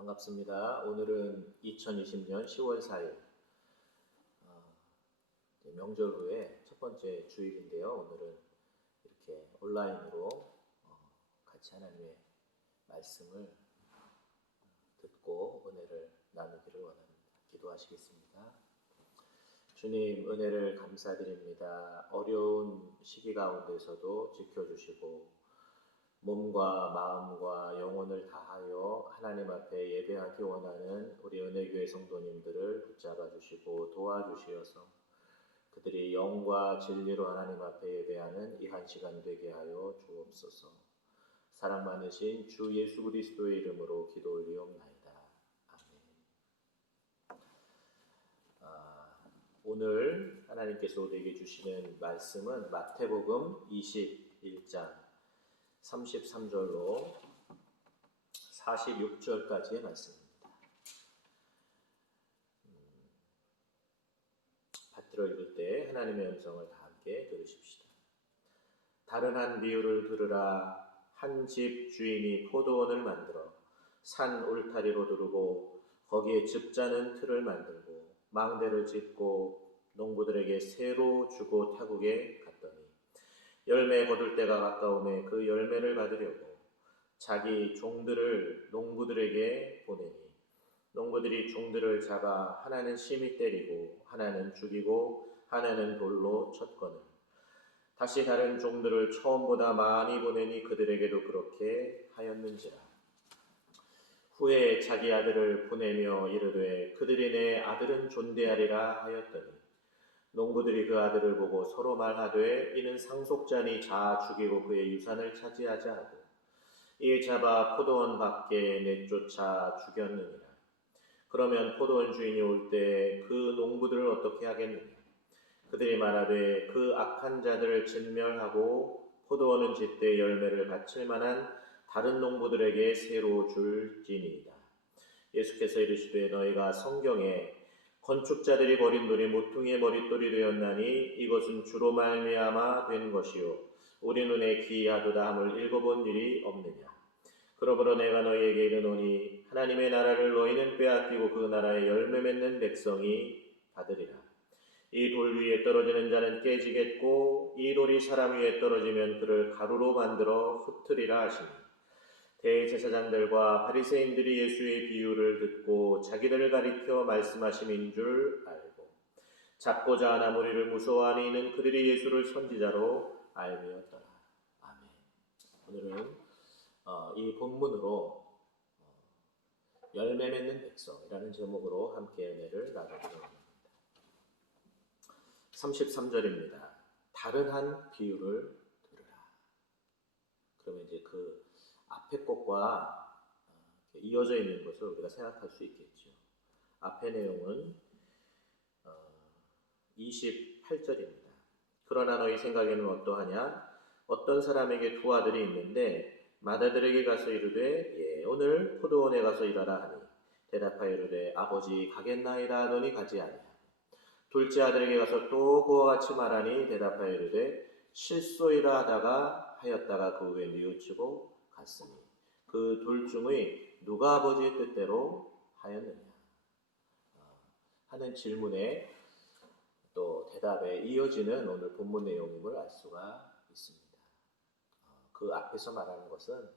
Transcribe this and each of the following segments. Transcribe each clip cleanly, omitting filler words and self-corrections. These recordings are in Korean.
반갑습니다. 오늘은 2020년 10월 4일 명절 후에 첫 번째 주일인데요. 오늘은 이렇게 온라인으로 같이 하나님의 말씀을 듣고 은혜를 나누기를 원합니다. 기도하시겠습니다. 주님, 은혜를 감사드립니다. 어려운 시기 가운데서도 지켜주시고 몸과 마음과 영혼을 다하여 하나님 앞에 예배하기 원하는 우리 은혜교회 성도님들을 붙잡아 주시고 도와주시어서 그들이 영과 진리로 하나님 앞에 예배하는 이 한 시간 되게 하여 주옵소서. 사랑 많으신 주 예수 그리스도의 이름으로 기도 올리옵나이다. 아멘. 오늘 하나님께서 우리에게 주시는 말씀은 마태복음 21장 33절로 46절까지의 말씀입니다. 받들어 읽을 때 하나님의 음성을 다 함께 들으십시다. 다른 한 비유를 들으라. 한 집 주인이 포도원을 만들어 산 울타리로 두르고 거기에 즙자는 틀을 만들고 망대를 짓고 농부들에게 새로 주고 타국에 갔더니 열매 거둘 때가 가까우매 그 열매를 받으려고 자기 종들을 농부들에게 보내니 농부들이 종들을 잡아 하나는 심히 때리고 하나는 죽이고 하나는 돌로 쳤거늘 다시 다른 종들을 처음보다 많이 보내니 그들에게도 그렇게 하였는지라. 후에 자기 아들을 보내며 이르되 그들이 내 아들은 존대하리라 하였더니 농부들이 그 아들을 보고 서로 말하되 이는 상속자니 자 죽이고 그의 유산을 차지하자 하고 이에 잡아 포도원 밖에 내쫓아 죽였느니라. 그러면 포도원 주인이 올 때 그 농부들을 어떻게 하겠느냐. 그들이 말하되 그 악한 자들을 진멸하고 포도원은 제때 열매를 바칠 만한 다른 농부들에게 새로 줄지니이다. 예수께서 이르시되 너희가 성경에 건축자들이 버린 돌이 모퉁이의 머릿돌이 되었나니 이것은 주로 말미암아 된 것이요 우리 눈에 기이하도다 함을 읽어본 일이 없느냐. 그러므로 내가 너희에게 이르노니 하나님의 나라를 너희는 빼앗기고 그 나라에 열매 맺는 백성이 받으리라. 이 돌 위에 떨어지는 자는 깨지겠고 이 돌이 사람 위에 떨어지면 그를 가루로 만들어 흩으리라 하시니 대제사장들과 바리새인들이 예수의 비유를 듣고 자기들을 가리켜 말씀하심인 줄 알고 잡고자 하나 무리를 무서워하니 이는 그들이 예수를 선지자로 알미었더라. 아멘. 오늘은 이 본문으로 열매 맺는 백성이라는 제목으로 함께 은혜를 나누기로 합니다. 33절입니다. 다른 한 비유를 들으라. 그러면 이제 그 앞에 것과 이어져 있는 것을 우리가 생각할 수 있겠죠. 앞의 내용은 28절입니다. 그러나 너희 생각에는 어떠하냐? 어떤 사람에게 두 아들이 있는데 맏아들에게 가서 이르되 오늘 포도원에 가서 일하라 하니 대답하여 이르되 아버지 가겠나이다 하더니 가지 아니하니 둘째 아들에게 가서 또 그와 같이 말하니 대답하여 이르되 실소이라 하다가 하였다가 그 후에 뉘우치고 갔으니 그 둘 중의 누가 아버지의 뜻대로 하였느냐 하는 질문에 또 대답에 이어지는 오늘 본문 내용임을 알 수가 있습니다. 그 앞에서 말하는 것은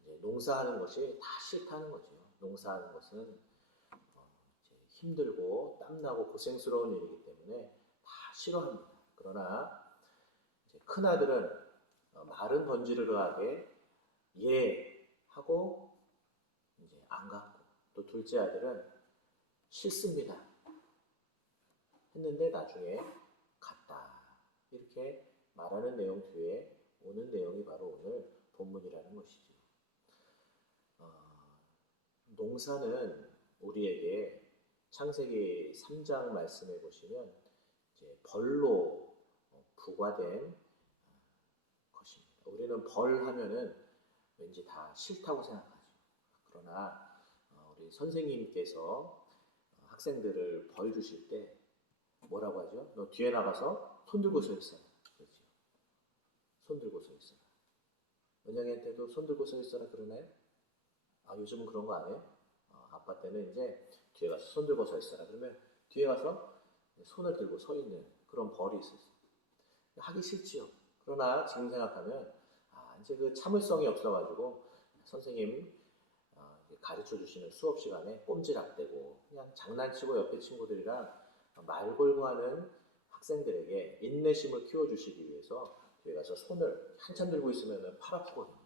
이제 농사하는 것이 다 싫다는 거죠. 농사하는 것은 힘들고 땀나고 고생스러운 일이기 때문에 다 싫어합니다. 그러나 큰 아들은 말은 번지르르하게 하고 이제 안 갔고 또 둘째 아들은 싫습니다 했는데 나중에 갔다 이렇게 말하는 내용 뒤에 오는 내용이 바로 오늘 본문이라는 것이죠. 농사는 우리에게 창세기 3장 말씀해 보시면 이제 벌로 부과된 것입니다. 우리는 벌 하면은 왠지 다 싫다고 생각하죠. 그러나 우리 선생님께서 학생들을 벌 주실 때 뭐라고 하죠? 너 뒤에 나가서 손 들고 서 있어라. 그렇죠? 손 들고 서 있어라. 은영이한테도 손 들고 서 있어라 그러나요? 요즘은 그런 거 안 해요? 아빠 때는 이제 뒤에 가서 손 들고 서 있어라. 그러면 뒤에 가서 손을 들고 서 있는 그런 벌이 있었어요. 하기 싫지요. 그러나 지금 생각하면 이제 그 참을성이 없어가지고 선생님 가르쳐 주시는 수업 시간에 꼼지락대고 그냥 장난치고 옆에 친구들이랑 말 걸고 하는 학생들에게 인내심을 키워주시기 위해서 뒤에 가서 손을 한참 들고 있으면 팔 아프거든요.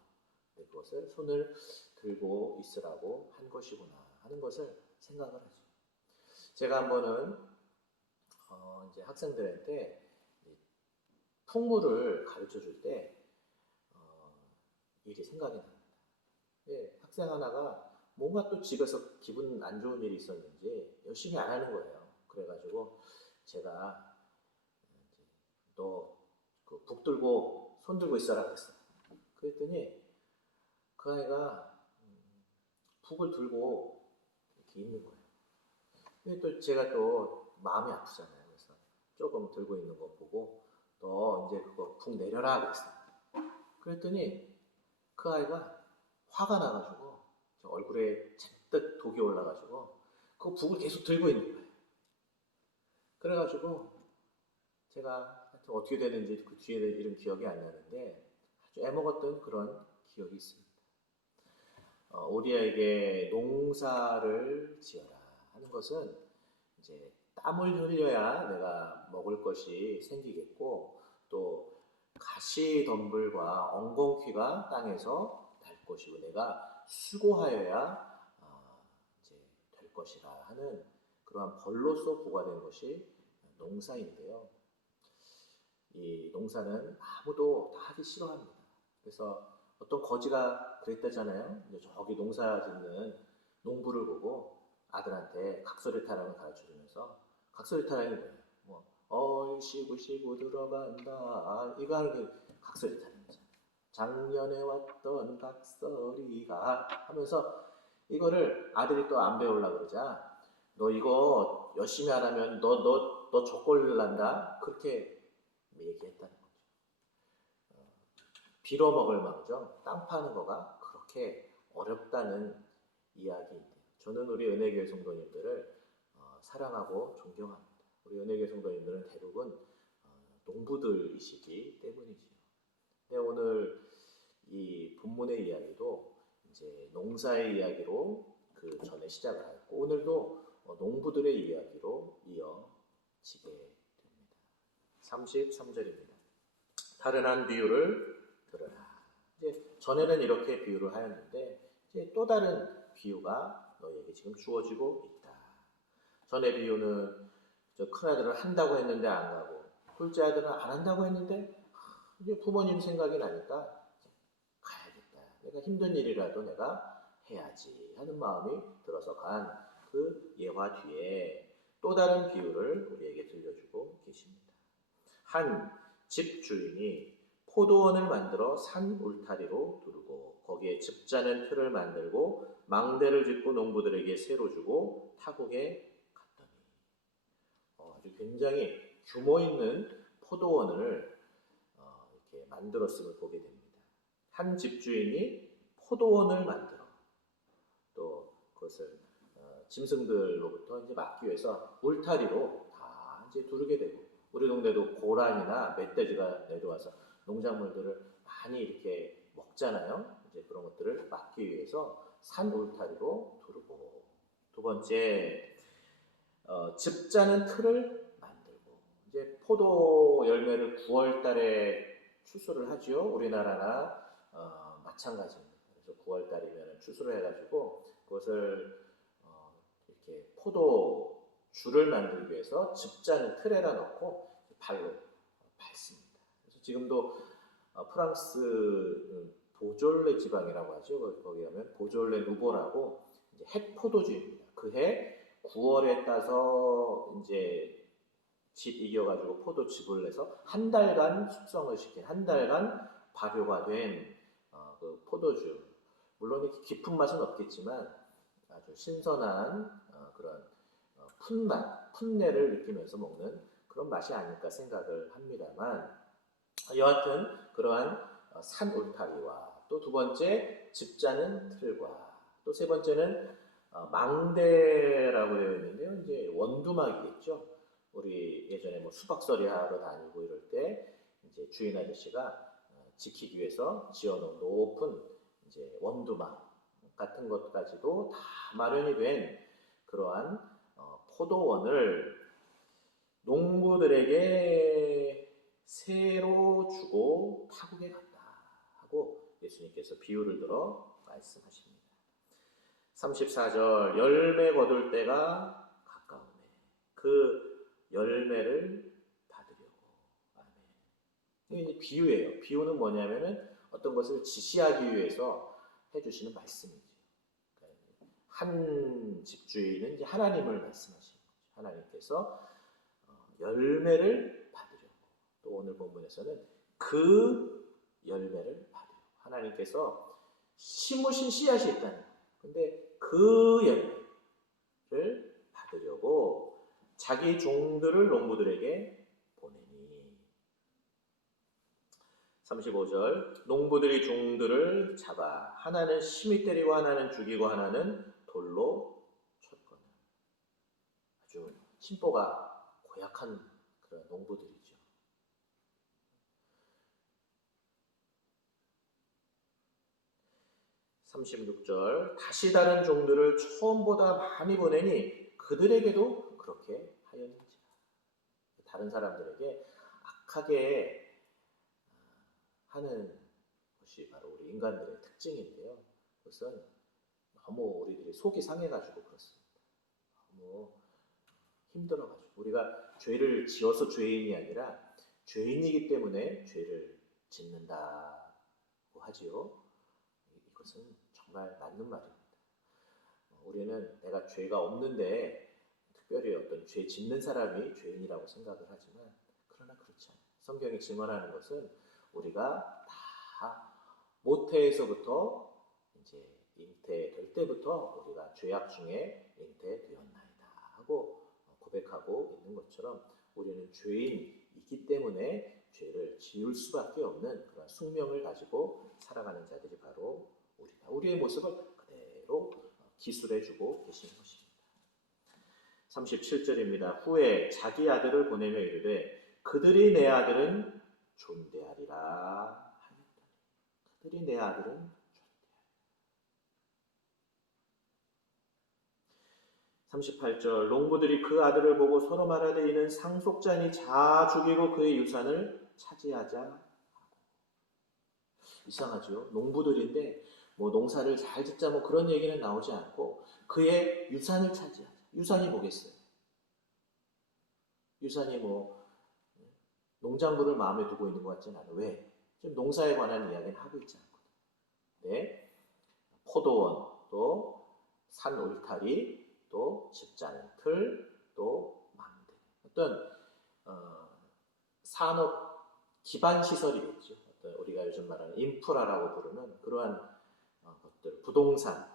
근데 그것을 손을 들고 있으라고 한 것이구나 하는 것을 생각을 하죠. 제가 한 번은 이제 학생들한테 통물을 가르쳐 줄때 일이 생각이 납니다. 예, 학생 하나가 뭔가 또 집에서 기분 안 좋은 일이 있었는지 열심히 안 하는 거예요. 그래가지고 제가 너 그 북 들고 손 들고 있어라 그랬어요. 그랬더니 그 아이가 북을 들고 이렇게 있는 거예요. 근데 또 제가 또 마음이 아프잖아요. 그래서 조금 들고 있는 거 보고 너 이제 그거 북 내려라 그랬어요. 그랬더니 그 아이가 화가 나가지고 얼굴에 잔뜩 독이 올라가지고 그 북을 계속 들고 있는 거예요. 그래가지고 제가 하여튼 어떻게 되는지 그 뒤에 이름 기억이 안 나는데 아주 애먹었던 그런 기억이 있습니다. 우리 아이에게 농사를 지어라 하는 것은 이제 땀을 흘려야 내가 먹을 것이 생기겠고 또 가시덤불과 엉겅퀴가 땅에서 날 것이고 내가 수고하여야 이제 될 것이라 하는 그러한 벌로서 부과된 것이 농사인데요. 이 농사는 아무도 다 하기 싫어합니다. 그래서 어떤 거지가 그랬다잖아요. 저기 농사 짓는 농부를 보고 아들한테 각설이타령을 가르쳐주면서 각설이타령이 뭐예요? 뭐 얼씨구씨구 들어간다 이거 하는 게 각설이타령이잖아요. 작년에 왔던 각설이가 하면서 이거를 아들이 또 안 배우려고 그러자 너 이거 열심히 안 하면 너 족골 난다 그렇게 얘기했다는 거죠. 빌어먹을 망정 땅 파는 거가 그렇게 어렵다는 이야기인데요. 저는 우리 은혜교회 성도님들을 사랑하고 존경합니다. 우리 은혜교회 성도님들은 대부분 농부들이시기 때문이지요. 근데 오늘 이 본문의 이야기도 이제 농사의 이야기로 그 전에 시작을 했고 오늘도 농부들의 이야기로 이어지게 됩니다. 33절입니다. 다른 한 비유를 들으라. 이제 전에는 이렇게 비유를 하였는데 이제 또 다른 비유가 너희에게 지금 주어지고 있다. 전의 비유는 큰 아들은 한다고 했는데 안 가고 둘째 아들은 안 한다고 했는데 이제 부모님 생각이 나니까 가야겠다. 내가 힘든 일이라도 내가 해야지 하는 마음이 들어서 간 그 예화 뒤에 또 다른 비유를 우리에게 들려주고 계십니다. 한 집주인이 포도원을 만들어 산 울타리로 두르고 거기에 즙자는 틀을 만들고 망대를 짓고 농부들에게 세로 주고 타국에 갔더니 아주 굉장히 규모 있는 포도원을 이렇게 만들었음을 보게 됩니다. 한 집주인이 포도원을 만들어 또 그것을 짐승들로부터 이제 막기 위해서 울타리로 다 이제 두르게 되고 우리 동네도 고란이나 멧돼지가 내려와서 농작물들을 많이 이렇게 먹잖아요. 이제 그런 것들을 막기 위해서 산 울타리로 두르고 두 번째 즙자는 틀을 만들고 이제 포도 열매를 9월 달에 추수를 하지요. 우리나라나 마찬가지입니다. 그래서 9월 달이면 추수를 해가지고 그것을 이렇게 포도 줄을 만들기 위해서 즙자는 틀에다 넣고 발로 밟습니다. 그래서 지금도 프랑스 보졸레 지방이라고 하죠. 거기 가면 보졸레 누보라고 이제 햇포도주입니다. 그해 9월에 따서 이제 집 이겨가지고 포도즙을 내서 한 달간 숙성을 시킨 한 달간 발효가 된 그 포도주. 물론 이렇게 깊은 맛은 없겠지만 아주 신선한 그런 풋맛, 풋내를 느끼면서 먹는 그런 맛이 아닐까 생각을 합니다만 여하튼 그러한 산 울타리와 또 두 번째 즙자는 틀과 또 세 번째는 망대라고 되어 있는데요. 이제 원두막이겠죠. 우리 예전에 뭐 수박서리 하러 다니고 이럴 때 이제 주인 아저씨가 지키기 위해서 지어놓은 높은 이제 원두막 같은 것까지도 다 마련이 된 그러한 포도원을 농부들에게 새로 주고 타국에 갔다 하고 예수님께서 비유를 들어 말씀하십니다. 34절 열매 거둘 때가 가까우네. 그 열매를 받으려고. 아멘. 이게 비유예요. 비유는 뭐냐면은 어떤 것을 지시하기 위해서 해주시는 말씀이죠. 한 집주인은 이제 하나님을 말씀하시는 거죠. 하나님께서 열매를 받으려고. 또 오늘 본문에서는 그 열매를 받으려고. 하나님께서 심으신 씨앗이 있다는 거예요. 근데 그 열매를 받으려고 자기 종들을 농부들에게 보내니. 35절 농부들이 종들을 잡아 하나는 심히 때리고 하나는 죽이고 하나는 돌로 쳤거늘. 아주 심보가 고약한 그런 농부들이죠. 36절 다시 다른 종들을 처음보다 많이 보내니 그들에게도 그렇게 하였는지라. 다른 사람들에게 악하게 하는 것이 바로 우리 인간들의 특징인데요. 그것은 너무 우리들이 속이 상해가지고 그렇습니다. 너무 힘들어가지고 우리가 죄를 지어서 죄인이 아니라 죄인이기 때문에 죄를 짓는다고 하지요. 이것은 정말 맞는 말입니다. 우리는 내가 죄가 없는데 특별히 어떤 죄 짓는 사람이 죄인이라고 생각을 하지만 그러나 그렇지 않아요. 성경이 증언하는 것은 우리가 다 모태에서부터 이제 잉태될 때부터 우리가 죄악 중에 잉태되었나이다 하고 고백하고 있는 것처럼 우리는 죄인이기 때문에 죄를 지을 수밖에 없는 그런 숙명을 가지고 살아가는 자들이 바로 우리다. 우리의 모습을 그대로 기술해주고 계시는 것입니다. 37절입니다. 후에 자기 아들을 보내며 이르되 그들이 내 아들은 존대하리라 하였더니. 그들이 내 아들은 존대하리라. 38절 농부들이 그 아들을 보고 서로 말하되 이는 상속자니 자 죽이고 그의 유산을 차지하자 하고. 이상하죠. 농부들인데 뭐 농사를 잘 짓자 뭐 그런 얘기는 나오지 않고 그의 유산을 차지하자. 유산이 뭐겠어요? 유산이 뭐 농장부를 마음에 두고 있는 것 같지는 않아요. 왜? 지금 농사에 관한 이야기는 하고 있지 않거든요. 네, 포도원, 또 산 울타리, 또 집 자는 틀, 또 망대. 어떤 산업 기반 시설이겠죠. 어떤 우리가 요즘 말하는 인프라라고 부르는 그러한 것들, 부동산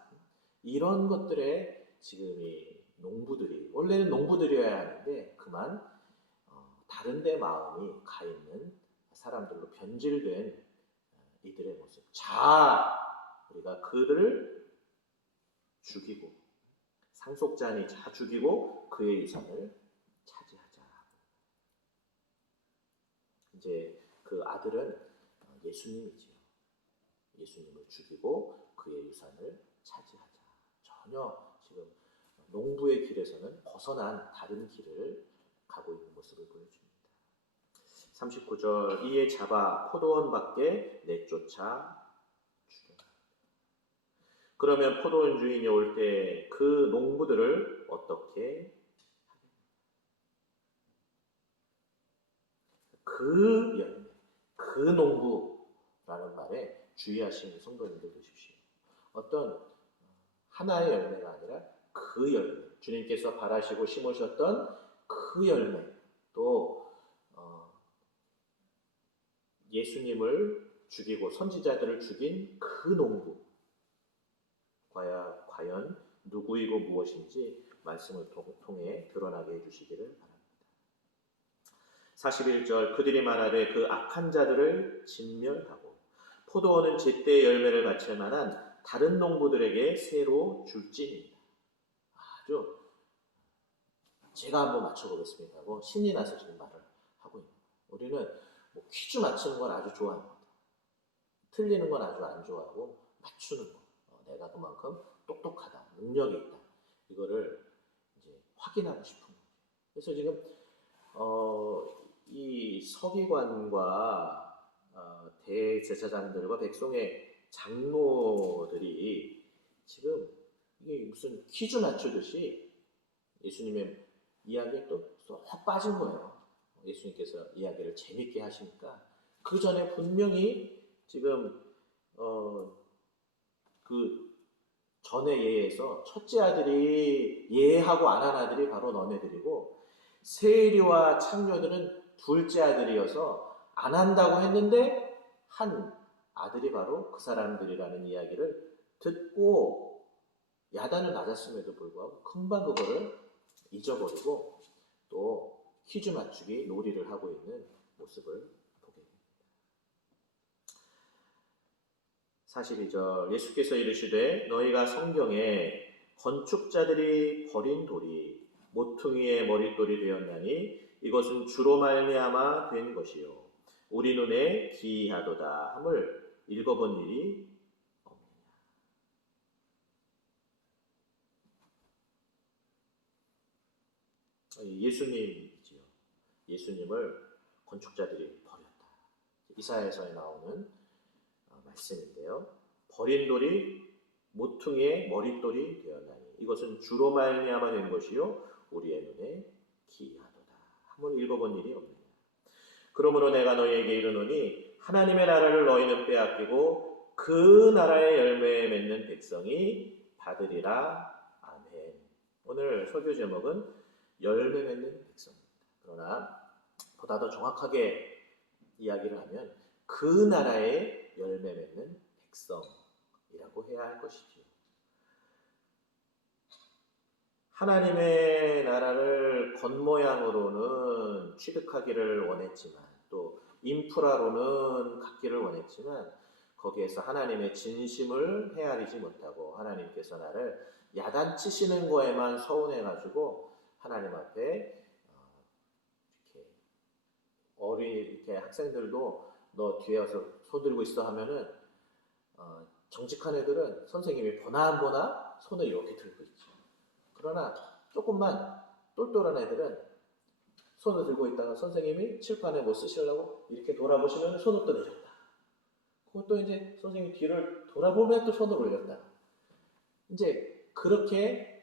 이런 것들에 지금 이 농부들이 원래는 농부들이어야 하는데 그만 다른 데 마음이 가 있는 사람들로 변질된 이들의 모습. 우리가 그들을 죽이고 상속자니 자 죽이고 그의 유산을 차지하자. 이제 그 아들은 예수님이지요. 예수님을 죽이고 그의 유산을 차지하자. 전혀 지금 농부의 길에서는 벗어난 다른 길을 가고 있는 모습을 보여줍니다. 39절 이에 잡아 포도원 밖에 내쫓아 죽여라. 그러면 포도원 주인이 올 때 그 농부들을 어떻게 그 열매, 그 농부라는 말에 주의하시는 성도님들 되십시오. 어떤 하나의 열매가 아니라 그 열매, 주님께서 바라시고 심으셨던 그 열매, 또 예수님을 죽이고 선지자들을 죽인 그 농부, 과연 누구이고 무엇인지 말씀을 통해 드러나게 해주시기를 바랍니다. 41절 그들이 말하되 그 악한 자들을 진멸하고 포도원은 제때 열매를 바칠 만한 다른 농부들에게 새로 줄지니라. 아주 제가 한번 맞춰보겠습니다 하고 신이 나서 지금 말을 하고 있는 거예요. 우리는 뭐 퀴즈 맞추는 건 아주 좋아합니다. 틀리는 건 아주 안 좋아하고 맞추는 거. 내가 그만큼 똑똑하다, 능력이 있다. 이거를 이제 확인하고 싶은 거예요. 그래서 지금 이 서기관과 대제사장들과 백성의 장로들이 지금 이게 무슨 퀴즈 맞추듯이 예수님의 이야기에 또 쏙 빠진 거예요. 예수님께서 이야기를 재밌게 하시니까 그 전에 분명히 지금 그 전에 예에서 첫째 아들이 예하고 안 한 아들이 바로 너네들이고 세리와 창녀들은 둘째 아들이어서 안 한다고 했는데 한 아들이 바로 그 사람들이라는 이야기를 듣고 야단을 맞았음에도 불구하고 금방 그거를 잊어버리고 또 퀴즈 맞추기 놀이를 하고 있는 모습을 보게 됩니다. 42절 예수께서 이르시되 너희가 성경에 건축자들이 버린 돌이 모퉁이의 머릿돌이 되었나니 이것은 주로 말미암아 된 것이요 우리 눈에 기이하도다 함을 읽어본 일이 없느냐. 예수님이지요. 예수님을 건축자들이 버렸다. 이사야서에 나오는 말씀인데요. 버린 돌이 모퉁이의 머릿돌이 되었나니 이것은 주로 말미암아 된 것이요 우리의 눈에 기이하도다 함을 읽어본 일이 없느냐. 그러므로 내가 너희에게 이르노니 하나님의 나라를 너희는 빼앗기고 그 나라의 열매에 맺는 백성이 받으리라. 아멘. 오늘 설교 제목은 열매 맺는 백성입니다. 그러나 보다 더 정확하게 이야기를 하면 그 나라의 열매 맺는 백성이라고 해야 할 것이지요. 하나님의 나라를 겉모양으로는 취득하기를 원했지만 또 인프라로는 갖기를 원했지만 거기에서 하나님의 진심을 헤아리지 못하고 하나님께서 나를 야단치시는 거에만 서운해가지고 하나님 앞에 이렇게 어린이 이렇게 학생들도 너 뒤에 와서 손 들고 있어 하면은 정직한 애들은 선생님이 보나 안 보나 손을 이렇게 들고 있죠. 그러나 조금만 똘똘한 애들은 손을 들고 있다가 선생님이 칠판에 뭐 쓰시려고 이렇게 돌아보시면 손을 또 내렸다. 그것도 이제 선생님 뒤를 돌아보면 또 손을 올렸다. 이제 그렇게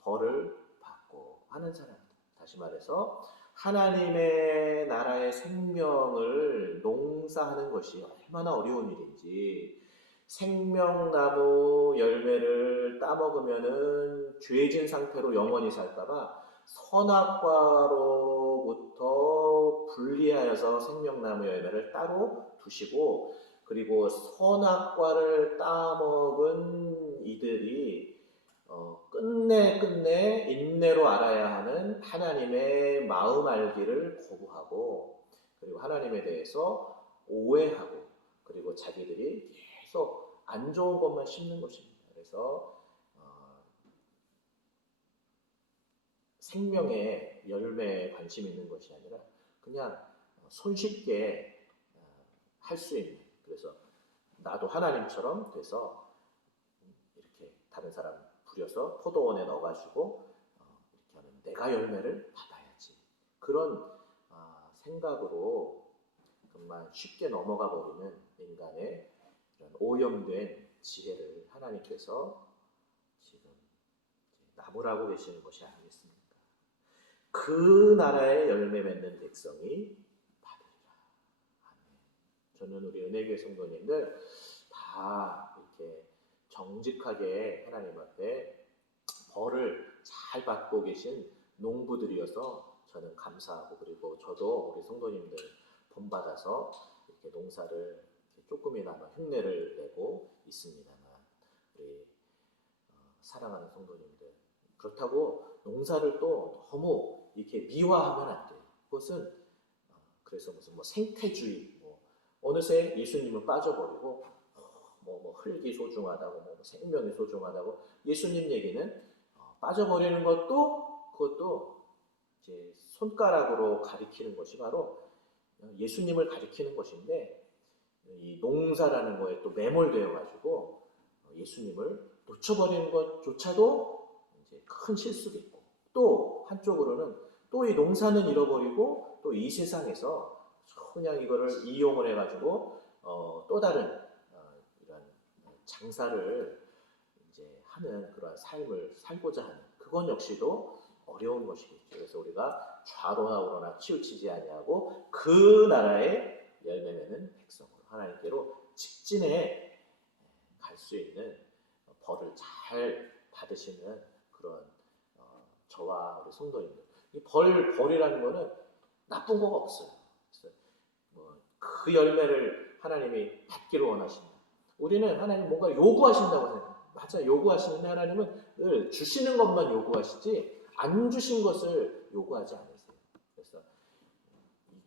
벌을 받고 하는 사람들. 다시 말해서 하나님의 나라의 생명을 농사하는 것이 얼마나 어려운 일인지 생명나무 열매를 따먹으면은 죄진 상태로 영원히 살다가 선악과로부터 분리하여서 생명나무 열매를 따로 두시고 그리고 선악과를 따먹은 이들이 끝내 인내로 알아야 하는 하나님의 마음 알기를 거부하고 그리고 하나님에 대해서 오해하고 그리고 자기들이 계속 안 좋은 것만 심는 것입니다. 그래서 생명의 열매에 관심 있는 것이 아니라 그냥 손쉽게 할 수 있는 그래서 나도 하나님처럼 돼서 이렇게 다른 사람 부려서 포도원에 넣어가지고 이렇게 하면 내가 열매를 받아야지 그런 생각으로 정말 쉽게 넘어가 버리는 인간의 이런 오염된 지혜를 하나님께서 지금 나무라고 계시는 것이 아니겠습니까? 그 나라의 열매 맺는 백성이 받으리라. 아멘. 저는 우리 은혜교회 성도님들 다 이렇게 정직하게 하나님 앞에 벌을 잘 받고 계신 농부들이어서 저는 감사하고 그리고 저도 우리 성도님들 본받아서 이렇게 농사를 조금이나마 흉내를 내고 있습니다만 우리 사랑하는 성도님들 그렇다고 농사를 또 너무 이렇게 미화하면 안 돼요. 그것은 그래서 무슨 뭐 생태주의 어느새 예수님은 빠져버리고 흙이 소중하다고 생명이 소중하다고 예수님 얘기는 빠져버리는 것도 그것도 이제 손가락으로 가리키는 것이 바로 예수님을 가리키는 것인데 이 농사라는 거에 또 매몰되어 가지고 예수님을 놓쳐버리는 것조차도 이제 큰 실수겠고 또 한쪽으로는 또 이 농사는 잃어버리고 또 이 세상에서 그냥 이거를 이용을 해가지고 또 다른 이런 장사를 이제 하는 그런 삶을 살고자 하는 그건 역시도 어려운 것이겠죠. 그래서 우리가 좌로나 우로나 치우치지 아니하고 그 나라의 열매 맺는 백성으로 하나님께로 직진해 갈 수 있는 벌을 잘 받으시는 그런 저와 우리 성도님들. 이 벌이라는 거는 나쁜 거가 없어요. 그래서 그 열매를 하나님이 받기를 원하신다. 우리는 하나님 뭔가 요구하신다고 생각해요. 맞아, 요구하시는데 하나님은 늘 주시는 것만 요구하시지 안 주신 것을 요구하지 않으세요. 그래서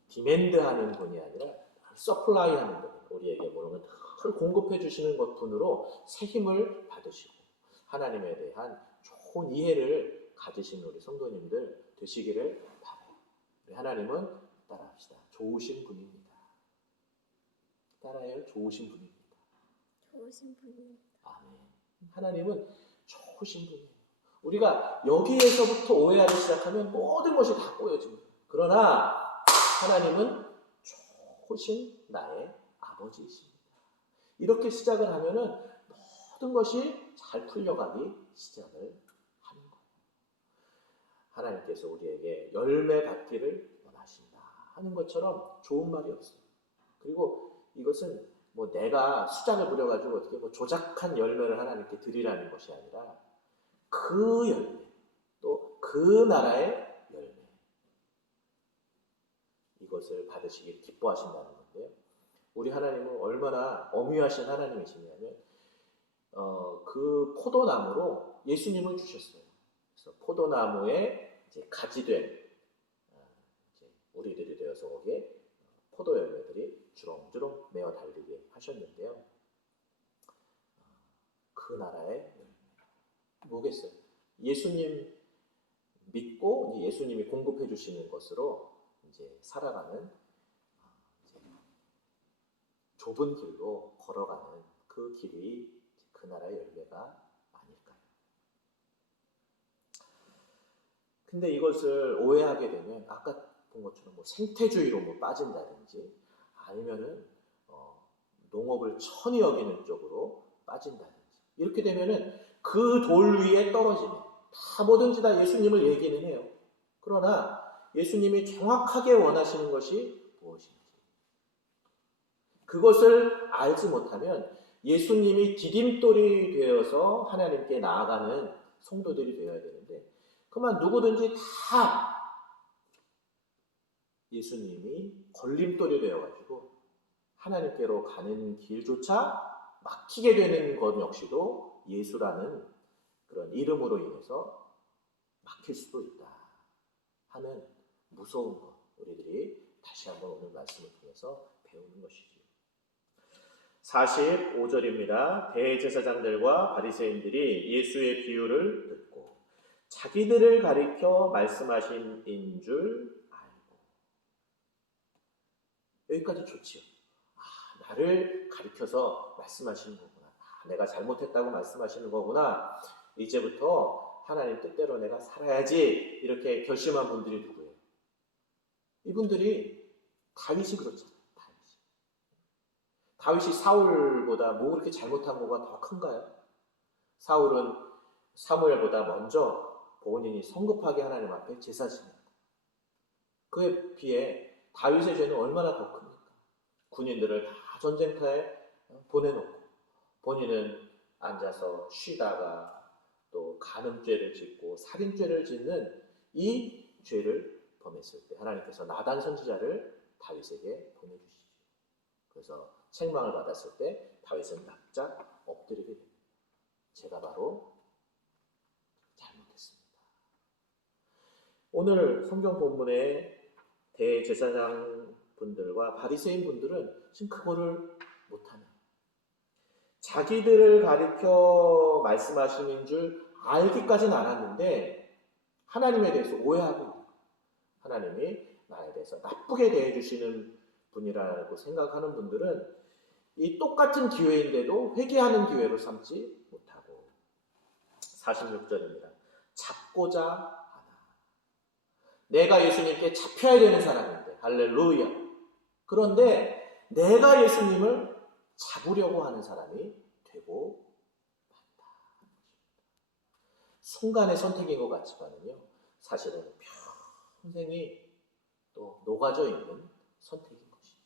디맨드하는 분이 아니라 서플라이하는 분, 우리에게 모르는 늘 공급해 주시는 것 분으로 새 힘을 받으시고 하나님에 대한 좋은 이해를 가지신 우리 성도님들 되시기를 바라요. 우리 하나님은 따라합시다. 좋으신 분입니다. 따라해요. 좋으신 분입니다. 좋으신 분입니다. 아멘. 하나님은 좋으신 분이에요. 우리가 여기에서부터 오해하기 시작하면 모든 것이 다 꼬여집니다. 그러나 하나님은 좋으신 나의 아버지이십니다. 이렇게 시작을 하면은 모든 것이 잘 풀려가기 시작을 하는 거예요. 하나님께서 우리에게 열매 받기를 원하신다 하는 것처럼 좋은 말이 없어요. 그리고 이것은 뭐 내가 수작을 부려가지고 어떻게 뭐 조작한 열매를 하나님께 드리라는 것이 아니라 그 열매, 또 그 나라의 열매, 이것을 받으시길 기뻐하신다는 건데요. 우리 하나님은 얼마나 엄유하신 하나님이시냐면 그 포도나무로 예수님을 주셨어요. 그래서 포도나무에 이제 가지된 이제 우리들이 되어서 거기에 포도 열매들이 주렁주렁 메어 달리게 하셨는데요. 그 나라의 열매 뭐겠어요? 예수님 믿고 이제 예수님이 공급해 주시는 것으로 이제 살아가는 이제 좁은 길로 걸어가는 그 길이 그 나라의 열매가 아닐까요? 근데 이것을 오해하게 되면 아까 본 것처럼 뭐 생태주의로 뭐 빠진다든지 아니면은 농업을 천히 여기는 쪽으로 빠진다든지 이렇게 되면은 그 돌 위에 떨어지면 다 뭐든지 다 예수님을 얘기는 해요. 그러나 예수님이 정확하게 원하시는 것이 무엇인지 그것을 알지 못하면 예수님이 디딤돌이 되어서 하나님께 나아가는 성도들이 되어야 되는데 그만 누구든지 다 예수님이 걸림돌이 되어가지고 하나님께로 가는 길조차 막히게 되는 것 역시도 예수라는 그런 이름으로 인해서 막힐 수도 있다 하는 무서운 것 우리들이 다시 한번 오늘 말씀을 통해서 배우는 것이죠. 45절입니다. 대제사장들과 바리새인들이 예수의 비유를 듣고 자기들을 가리켜 말씀하신 인 줄 알고 여기까지 좋지요. 나를 가리켜서 말씀하시는 거구나. 내가 잘못했다고 말씀하시는 거구나. 이제부터 하나님 뜻대로 내가 살아야지 이렇게 결심한 분들이 누구예요? 이분들이 다윗이 그렇잖아요. 다윗이 사울보다 뭐 그렇게 잘못한 거가 더 큰가요? 사울은 사무엘보다 먼저 본인이 성급하게 하나님 앞에 제사 지냈고 그에 비해 다윗의 죄는 얼마나 더 큽니까? 군인들을 다 전쟁터에 보내놓고 본인은 앉아서 쉬다가 또 간음죄를 짓고 살인죄를 짓는 이 죄를 범했을 때 하나님께서 나단 선지자를 다윗에게 보내주시죠. 그래서 책망을 받았을 때 다윗은 납작 엎드리게 됩니다. 제가 바로 잘못했습니다. 오늘 성경 본문의 대제사장 분들과 바리새인 분들은 지금 그거를 못하는 자기들을 가리켜 말씀하시는 줄 알기까지는 알았는데 하나님에 대해서 오해하고 있는 거예요. 하나님이 나에 대해서 나쁘게 대해주시는 분이라고 생각하는 분들은 이 똑같은 기회인데도 회개하는 기회로 삼지 못하고 46절입니다. 잡고자 하나. 내가 예수님께 잡혀야 되는 사람인데 할렐루야. 그런데 내가 예수님을 잡으려고 하는 사람이 되고 만다. 순간의 선택인 것 같지만요. 사실은 평생이 또 녹아져 있는 선택인 것이죠.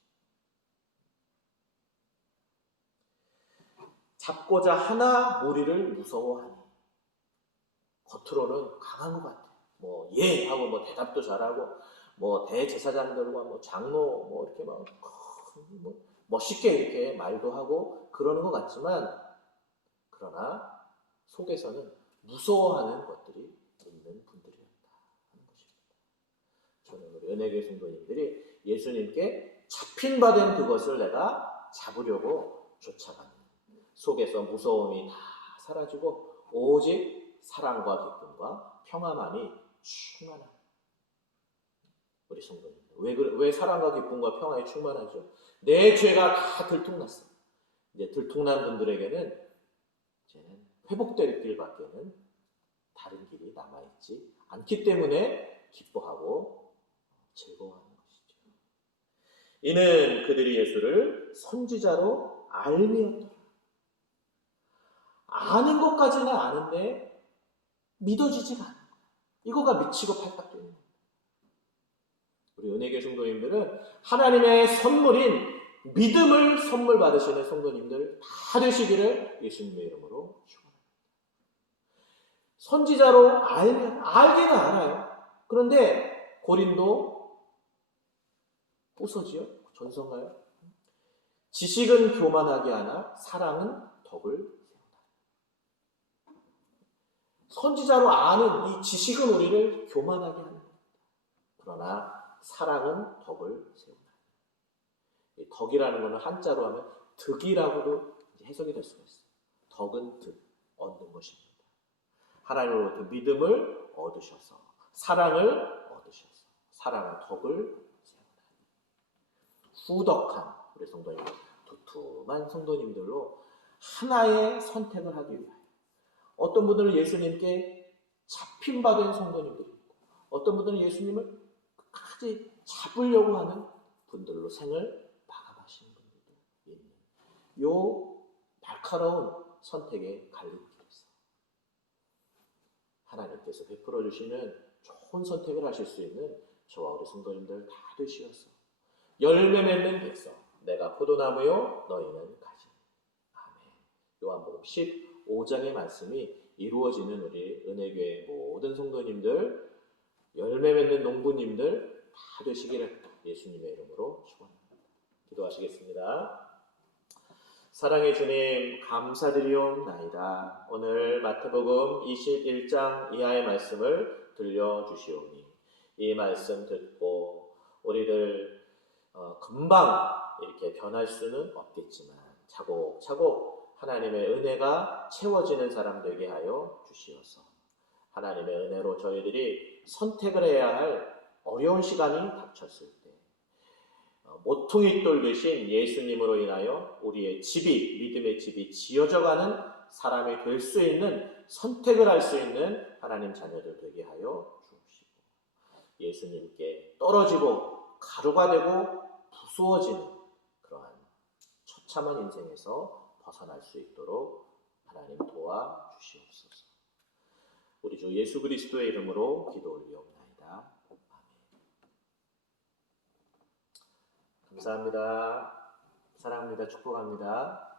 잡고자 하나 무리를 무서워하니. 겉으로는 강한 것 같아요. 예 하고 대답도 잘하고 대제사장들과 장로 이렇게 멋있게 이렇게 말도 하고 그러는 것 같지만 그러나 속에서는 무서워하는 것들이 있는 분들이었다 하는 것입니다. 저는 우리 은혜교회 성도님들이 예수님께 잡힌 바 된 그것을 내가 잡으려고 쫓아가는 속에서 무서움이 다 사라지고 오직 사랑과 기쁨과 평화만이 충만한 우리 성도님들. 왜 사랑과 기쁨과 평화에 충만하죠? 내 죄가 다 들통났어. 이제 들통난 분들에게는 이제는 회복될 길밖에는 다른 길이 남아있지 않기 때문에 기뻐하고 즐거워하는 것이죠. 이는 그들이 예수를 선지자로 알미었더라. 아는 것까지는 아는데 믿어지지가 않는 거야. 이거가 미치고 팔딱되는 거야. 우리 은혜교회 성도님들은 하나님의 선물인 믿음을 선물 받으시는 성도님들 다 되시기를 예수님의 이름으로 축원합니다. 선지자로 알기는 알아요. 그런데 고린도 후서지요? 전서인가요? 지식은 교만하게 하나 사랑은 덕을 세운다. 선지자로 아는 이 지식은 우리를 교만하게 하는 겁니다. 그러나 사랑은 덕을 세운다. 이 덕이라는 것은 한자로 하면 득이라고도 해석이 될 수가 있어요. 덕은 득, 얻는 것입니다. 하나님으로부터 믿음을 얻으셔서 사랑을 얻으셔서 사랑은 덕을 세운다. 후덕한 우리 성도님들, 두툼한 성도님들로 하나의 선택을 하기 위하여 어떤 분들은 예수님께 잡힌 바 된 성도님들이 있고 어떤 분들은 예수님을 끝까지 잡으려고 하는 분들로 생을 마감하시는 분들도 있는 요 날카로운 선택의 갈림길에서 하나님께서 베풀어 주시는 좋은 선택을 하실 수 있는 저와 우리 성도님들 다 되시어서 열매 맺는 백성 내가 포도나무요 너희는 가지. 아멘. 요한복음 15장의 말씀이 이루어지는 우리 은혜교회 모든 성도님들 열매 맺는 농부님들 다 되시기를 예수님의 이름으로 축원합니다. 기도하시겠습니다. 사랑의 주님 감사드리옵나이다. 오늘 마태복음 21장 이하의 말씀을 들려주시오니 이 말씀 듣고 우리들 금방 이렇게 변할 수는 없겠지만 차곡차곡 하나님의 은혜가 채워지는 사람 되게 하여 주시옵소서. 하나님의 은혜로 저희들이 선택을 해야 할 어려운 시간이 닥쳤을 때 모퉁이 돌 되신 예수님으로 인하여 우리의 집이 믿음의 집이 지어져가는 사람이 될 수 있는 선택을 할 수 있는 하나님 자녀들 되게 하여 주옵시고 예수님께 떨어지고 가루가 되고 부수어지는 그러한 처참한 인생에서 벗어날 수 있도록 하나님 도와주시옵소서. 우리 주 예수 그리스도의 이름으로 기도 올리옵나이다. 아멘. 감사합니다. 사랑합니다. 축복합니다.